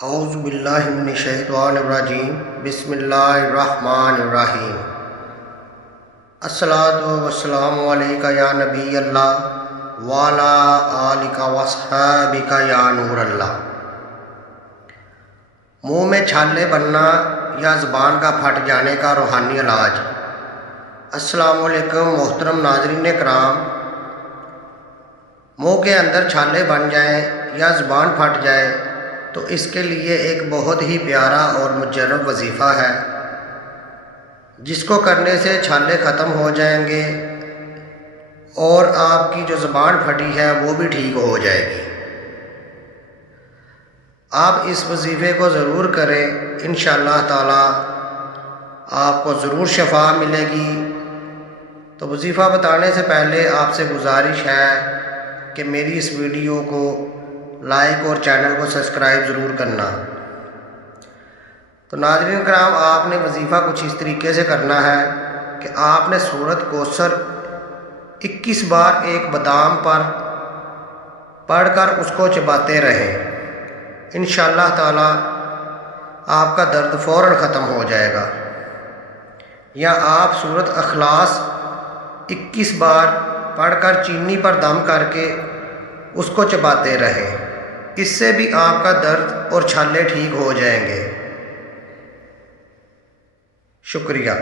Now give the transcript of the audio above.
اعوذ باللہ من الشیطان الرجیم بسم اللہ الرحمن الرحیم الصلاۃ والسلام علیکہ یا نبی اللہ وعلی آلکہ واصحابکہ یا نور اللہ۔ منہ میں چھالے بننا یا زبان کا پھٹ جانے کا روحانی علاج۔ السلام علیکم محترم ناظرین کرام، منہ کے اندر چھالے بن جائیں یا زبان پھٹ جائے تو اس کے لیے ایک بہت ہی پیارا اور مجرب وظیفہ ہے، جس کو کرنے سے چھالے ختم ہو جائیں گے اور آپ کی جو زبان پھٹی ہے وہ بھی ٹھیک ہو جائے گی۔ آپ اس وظیفے کو ضرور کریں، انشاءاللہ تعالی آپ کو ضرور شفا ملے گی۔ تو وظیفہ بتانے سے پہلے آپ سے گزارش ہے کہ میری اس ویڈیو کو لائک اور چینل کو سبسکرائب ضرور کرنا۔ تو ناظرین کرام، آپ نے وظیفہ کچھ اس طریقے سے کرنا ہے کہ آپ نے سورۃ کوثر 21 بار ایک بادام پر پڑھ کر اس کو چباتے رہیں، انشاءاللہ تعالی آپ کا درد فوراً ختم ہو جائے گا۔ یا آپ سورۃ اخلاص 21 بار پڑھ کر چینی پر دم کر کے اس کو چباتے رہیں، اس سے بھی آپ کا درد اور چھالے ٹھیک ہو جائیں گے۔ شکریہ۔